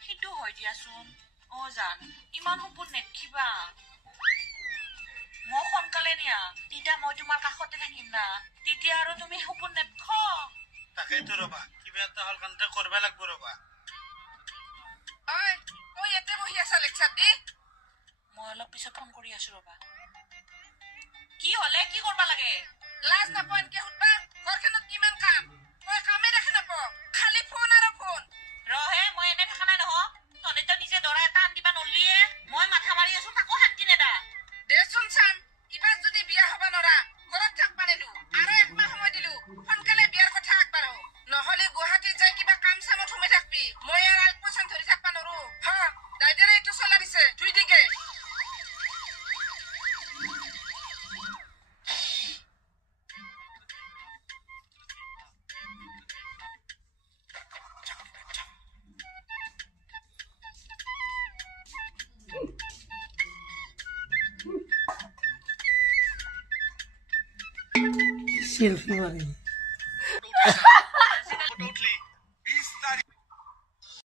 সেইটো হয় দিয়াচোন জান ইমান সপোন নেদেখিবা মই সোনকালে নিয়া তেতিয়া মই তোমাৰ কাষতে থাকিম না তেতিয়া আৰু তুমি সপোন নেদেখ তাকেইতো ৰবা কিবা এটা হল কানতে কৰিব লাগিব ৰবা মই ইয়াতে বহি আছা লেকচাৰ দি মই অলপ পিছত ফোন কৰি আছো ৰবা কি হলে কি কৰবা লাগে লাজ নাপায় এনকে সুধবা ঘৰখনত কিমান কাম মই কামে দেখি নাপাওঁ খালি ফোন আৰু ফোন ৰহে মই এনে থকা নাই নহয় তহঁতে নিজে দৰা এটা আন দিবা নলিয়ে মই মাথা মাৰি আছো তাকো শান্তি নেদা দেচোন চাম ইবাৰ যদি বিয়া হবা নৰা ঘৰত থাকবা নিদো আৰু একমাহ সময় দিলো সোনকালে বিয়াৰ কথা আগবাঢ়ো নহলে গুৱাহাটীত যাই কিবা কাম চামত সোমাই থাকবি মই আৰু আলপৈচান ধৰি থাকবা নৰো দাইদেৰে এইটো চলা দিছে ধুই দিগে সেলফি মাৰি উঠলি